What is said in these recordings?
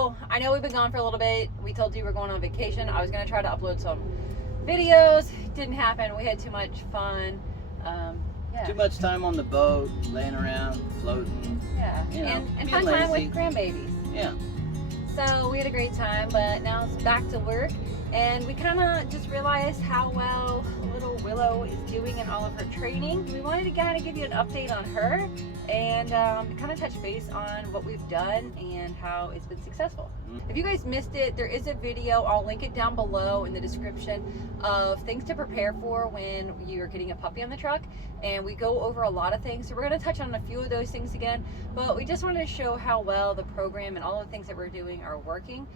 So I know we've been gone for a little bit. We told you we're going on vacation. I was going to try to upload some videos. Didn't happen. We had too much fun. Yeah. Too much time on the boat, laying around, floating. Yeah. You know, and being fun time lazy. with grandbabies. Yeah. So we had a great time, but now it's back to work. And we kind of just realized how well little Willow is doing in all of her training. We wanted to kind of give you an update on her and kind of touch base on what we've done and how it's been successful. If you guys missed it, there is a video, I'll link it down below in the description, of things to prepare for when you're getting a puppy on the truck. And we go over a lot of things. So we're going to touch on a few of those things again, but we just wanted to show how well the program and all of the things that we're doing are working.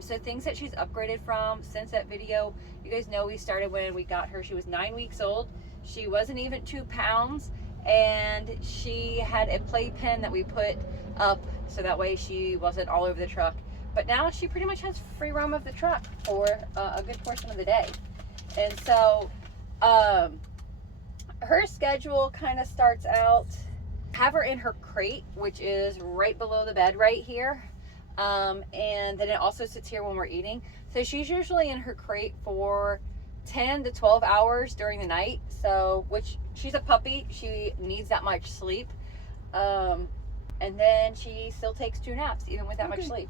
So things that she's upgraded from since that video. You guys know we started when we got her. She was 9 weeks old. She wasn't even 2 pounds. And she had a playpen that we put up so that way she wasn't all over the truck. But now she pretty much has free roam of the truck for a good portion of the day. And so her schedule kind of starts out, have her in her crate, which is right below the bed right here. And then it also sits here when we're eating. So she's usually in her crate for 10 to 12 hours during the night. So, which she's a puppy, she needs that much sleep. And then she still takes 2 naps, even with that much sleep.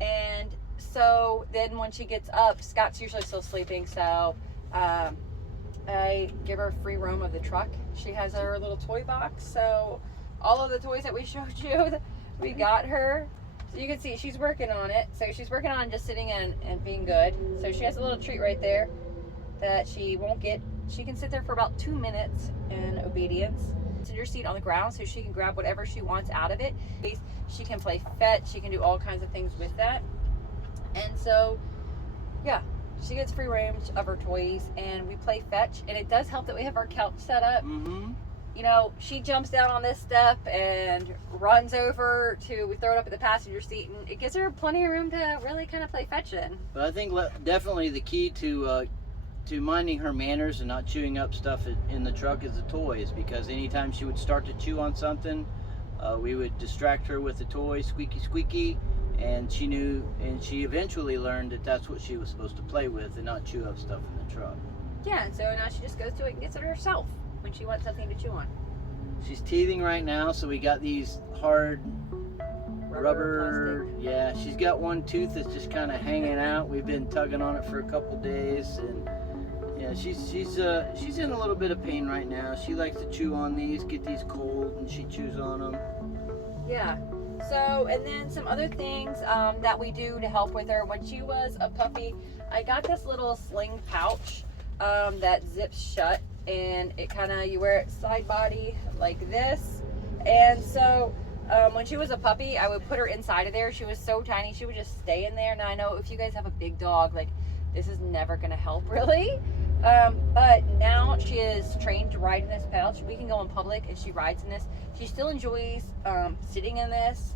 And so then when she gets up, Scott's usually still sleeping. So, I give her free roam of the truck. She has her little toy box. So all of the toys that we showed you, we got her. So you can see she's working on it. So she's working on just sitting and being good. So she has a little treat right there that she won't get. She can sit there for about 2 minutes in obedience. It's in your seat on the ground so she can grab whatever she wants out of it. She can play fetch. She can do all kinds of things with that. And so, yeah, she gets free range of her toys and we play fetch. And it does help that we have our couch set up. Mm-hmm. You know, she jumps down on this step and runs over to, we throw it up at the passenger seat, and it gives her plenty of room to really kind of play fetch in. But I think definitely the key to minding her manners and not chewing up stuff in the truck is the toys, because anytime she would start to chew on something, we would distract her with the toy, squeaky squeaky, and she knew, and she eventually learned that that's what she was supposed to play with and not chew up stuff in the truck. Yeah, and so now she just goes to it and gets it herself when she wants something to chew on. She's teething right now, so we got these hard rubber. Yeah, she's got one tooth that's just kind of hanging out. We've been tugging on it for a couple days, and yeah, she's in a little bit of pain right now. She likes to chew on these, get these cold, and she chews on them. Yeah. So, and then some other things that we do to help with her. When she was a puppy, I got this little sling pouch that zips shut, and it kind of, you wear it side body like this. And so when she was a puppy, I would put her inside of there. She was so tiny, she would just stay in there. Now I know if you guys have a big dog, like, this is never gonna help really. But now she is trained to ride in this pouch. We can go in public and she rides in this. She still enjoys sitting in this.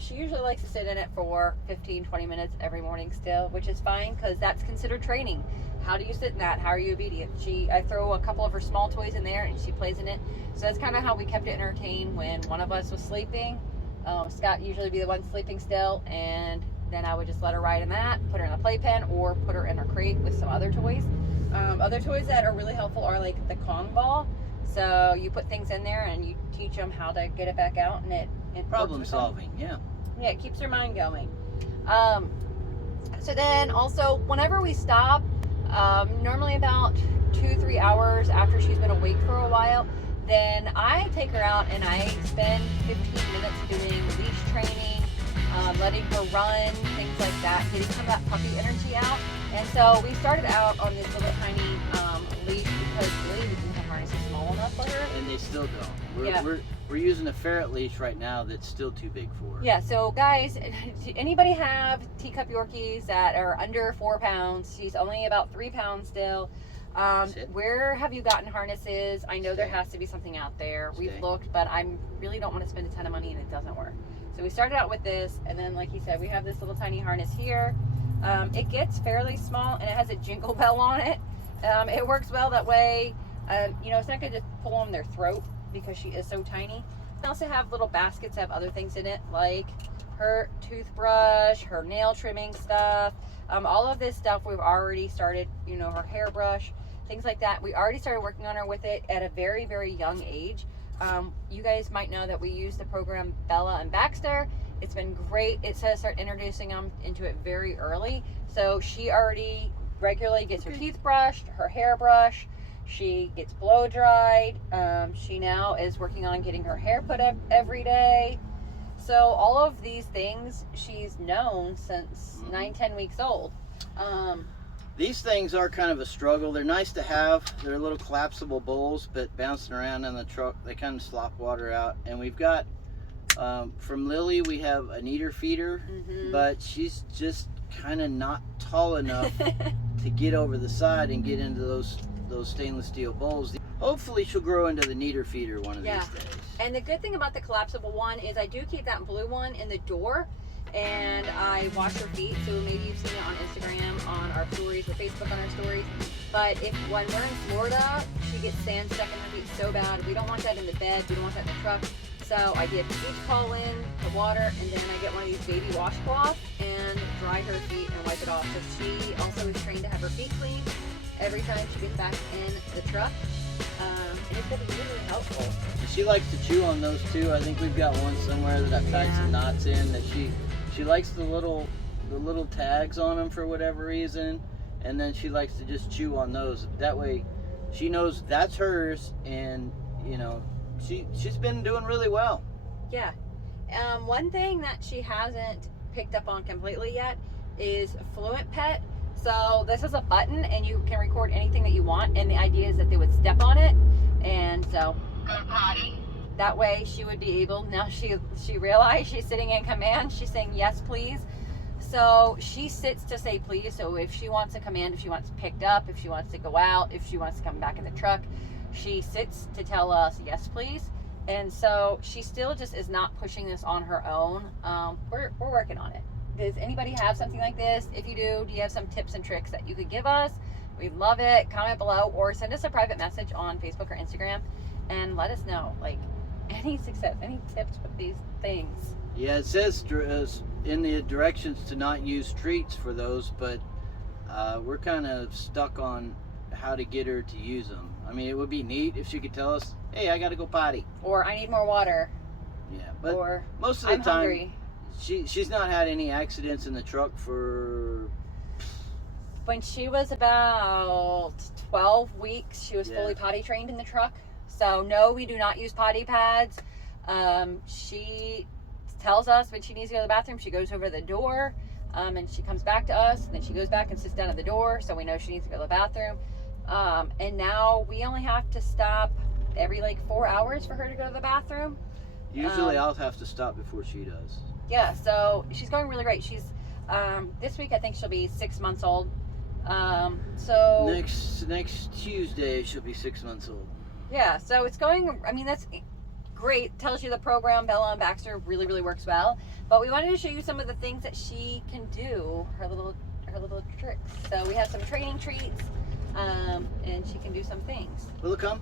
She usually likes to sit in it for 15-20 minutes every morning still, which is fine because that's considered training. How do you sit in that? How are you obedient? I throw a couple of her small toys in there and she plays in it. So that's kind of how we kept it entertained when one of us was sleeping. Scott usually be the one sleeping still, and then I would just let her ride in that, put her in a playpen, or put her in her crate with some other toys. Other toys that are really helpful are like the Kong ball. So you put things in there and you teach them how to get it back out, and it Problem solving, yeah. Yeah, it keeps their mind going. So then also, whenever we stop, normally about 2-3 hours after she's been awake for a while, then I take her out and I spend 15 minutes doing leash training, letting her run, things like that, getting some of that puppy energy out. And so we started out on this little tiny leash because really we didn't have harnesses small enough for her. And they still don't. We're using a ferret leash right now that's still too big for her. Yeah, so guys, anybody have teacup Yorkies that are under 4 pounds? She's only about 3 pounds still. Where have you gotten harnesses? I know there has to be something out there. We've looked, but I really don't want to spend a ton of money and it doesn't work. So we started out with this, and then like he said, we have this little tiny harness here. It gets fairly small and it has a jingle bell on it. It works well that way. You know, it's not going to just pull on their throat because she is so tiny. I also have little baskets that have other things in it, like her toothbrush, her nail trimming stuff, all of this stuff we've already started, you know, her hairbrush, things like that. We already started working on her with it at a very, very young age. You guys might know that we use the program Bella and Baxter. It's been great. It says start introducing them into it very early. So she already regularly gets her teeth brushed, her hair brushed. She gets blow dried. She now is working on getting her hair put up every day. So all of these things she's known since 9-10 weeks old. These things are kind of a struggle. They're nice to have. They're little collapsible bowls, but bouncing around in the truck, they kind of slop water out. And we've got, from Lily, we have a kneader feeder, but she's just kind of not tall enough to get over the side and get into those stainless steel bowls. Hopefully she'll grow into the kneader feeder one of these days. And the good thing about the collapsible one is I do keep that blue one in the door, and I wash her feet. So maybe you've seen it on Instagram, on our stories, or Facebook on our stories. But when we're in Florida, she gets sand stuck in her feet so bad. We don't want that in the bed. We don't want that in the truck. So I get beach call in the water, and then I get one of these baby washcloths and dry her feet and wipe it off. So she also is trained to have her feet clean every time she gets back in the truck. And it's been really helpful. And she likes to chew on those too. I think we've got one somewhere that I've tied some knots in. That she likes the little tags on them for whatever reason, and then she likes to just chew on those. That way, she knows that's hers, and you know, she's been doing really well. Yeah. One thing that she hasn't picked up on completely yet is Fluent Pet. So this is a button, and you can record anything that you want, and the idea is that they would step on it, and so Go potty. that way she would be able, now she realized she's sitting in command, she's saying yes please. So she sits to say please. So if she wants a command, if she wants picked up, if she wants to go out, if she wants to come back in the truck, she sits to tell us yes please. And so she still just is not pushing this on her own. We're working on it. Does anybody have something like this? If you do you have some tips and tricks that you could give us? We'd love it. Comment below or send us a private message on Facebook or Instagram and let us know, like, any success, any tips with these things. Yeah, it says in the directions to not use treats for those, but we're kind of stuck on how to get her to use them. I mean, it would be neat if she could tell us, hey, I got to go potty. Or I need more water. Yeah, but or most of the I'm time, hungry. She's not had any accidents in the truck for... When she was about 12 weeks, she was fully potty trained in the truck. So no, we do not use potty pads. She tells us when she needs to go to the bathroom, she goes over the door, and she comes back to us, and then she goes back and sits down at the door, so we know she needs to go to the bathroom. And now we only have to stop every like 4 hours for her to go to the bathroom. Usually I'll have to stop before she does. Yeah, so she's going really great. She's this week I think she'll be 6 months old. So next Tuesday she'll be 6 months old. Yeah, so it's going, I mean, that's great. Tells you the program Bella and Baxter really works well. But we wanted to show you some of the things that she can do, her little tricks. So we have some training treats, and she can do some things. Will it come?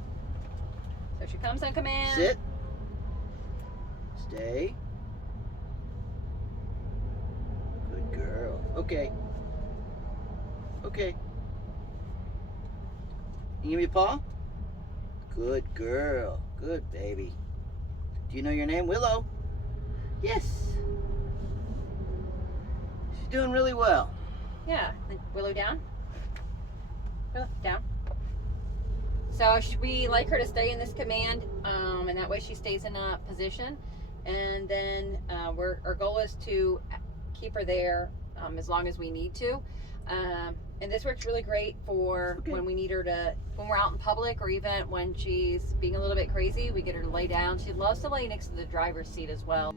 So she comes on command. Sit. Stay. Good girl. Okay. Okay. You give me a paw? Good girl. Good baby. Do you know your name? Willow? Yes. She's doing really well. Yeah. And Willow down. Willow down. So we like her to stay in this command, and that way she stays in a position. And then our goal is to keep her there as long as we need to. And this works really great for when we need her to, when we're out in public, or even when she's being a little bit crazy, we get her to lay down. She loves to lay next to the driver's seat as well.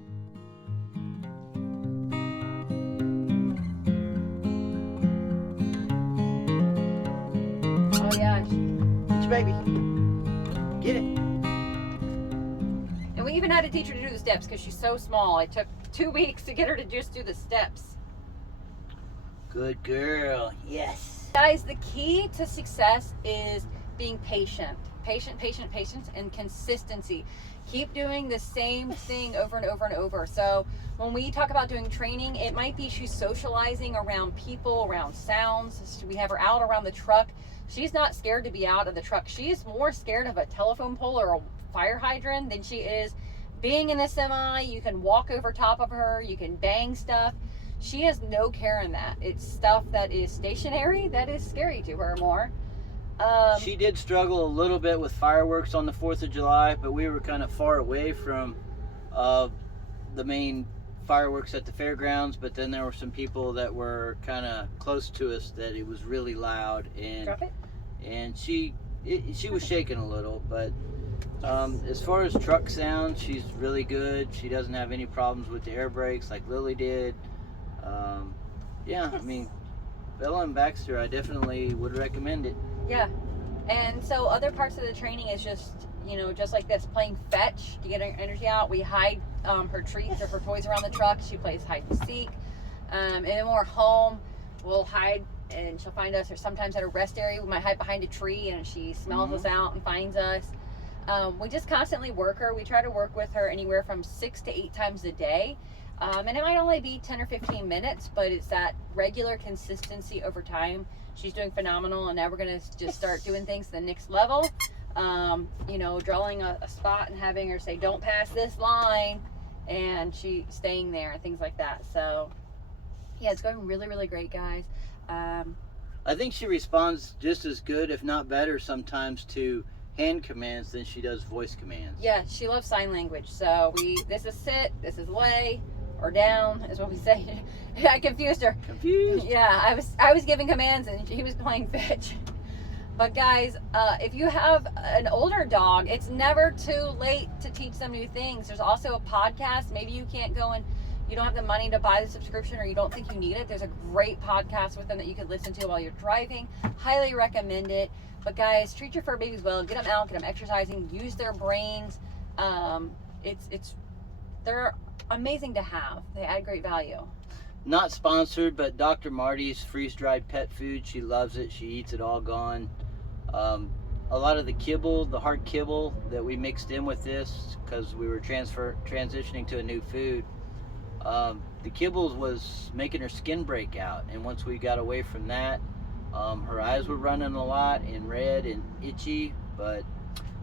Oh yeah. Get your baby. Get it. And we even had to teach her to do the steps because she's so small. It took 2 weeks to get her to just do the steps. Good girl. Yes. Guys, the key to success is being patient, and consistency. Keep doing the same thing over and over and over. So when we talk about doing training, it might be she's socializing around people, around sounds. We have her out around the truck. She's not scared to be out of the truck. She is more scared of a telephone pole or a fire hydrant than she is being in the semi. You can walk over top of her. You can bang stuff. She has no care in that. It's stuff that is stationary that is scary to her more. She did struggle a little bit with fireworks on the 4th of July, but we were kind of far away from the main fireworks at the fairgrounds. But then there were some people that were kind of close to us that it was really loud, and Drop it. and she was shaking a little. But as far as truck sound, she's really good. She doesn't have any problems with the air brakes like Lily did. Yeah, I mean, Bella and Baxter, I definitely would recommend it. Yeah. And so other parts of the training is just, just like this, playing fetch to get her energy out. We hide her treats or her toys around the truck. She plays hide and seek. And then when we're home, we'll hide and she'll find us, or sometimes at a rest area, we might hide behind a tree and she smells us out and finds us. We just constantly work her. We try to work with her anywhere from 6 to 8 times a day. And it might only be 10 or 15 minutes, but it's that regular consistency over time. She's doing phenomenal, and now we're going to just start doing things to the next level. Drawing a spot and having her say, don't pass this line, and she staying there and things like that. So, yeah, it's going really, really great, guys. I think she responds just as good, if not better, sometimes to hand commands than she does voice commands. Yeah, she loves sign language. So this is sit, this is lay, or down is what we say. I confused her. Confused? Yeah, I was giving commands and he was playing fetch. But guys, if you have an older dog, it's never too late to teach them new things. There's also a podcast. Maybe you can't go and you don't have the money to buy the subscription, or you don't think you need it. There's a great podcast with them that you could listen to while you're driving. Highly recommend it. But guys, treat your fur babies well. Get them out, get them exercising, use their brains. They're amazing to have. They add great value. Not sponsored, but Dr. Marty's freeze-dried pet food. She loves it. She eats it all gone. A lot of the kibble, the hard kibble that we mixed in with this, because we were transitioning to a new food, the kibbles was making her skin break out. And once we got away from that, her eyes were running a lot and red and itchy. But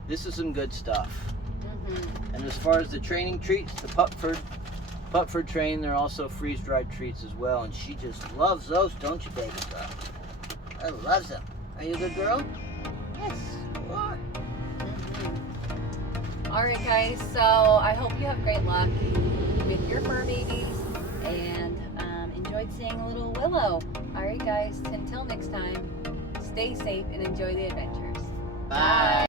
this is some good stuff. Mm-hmm. And as far as the training treats, the Pupford train, they're also freeze-dried treats as well, and she just loves those, don't you, baby girl? I loves them. Are you a good girl? Yes, you are. Mm-hmm. All right, guys, so I hope you have great luck with your fur babies and enjoyed seeing a little Willow. All right, guys, until next time, stay safe and enjoy the adventures. Bye.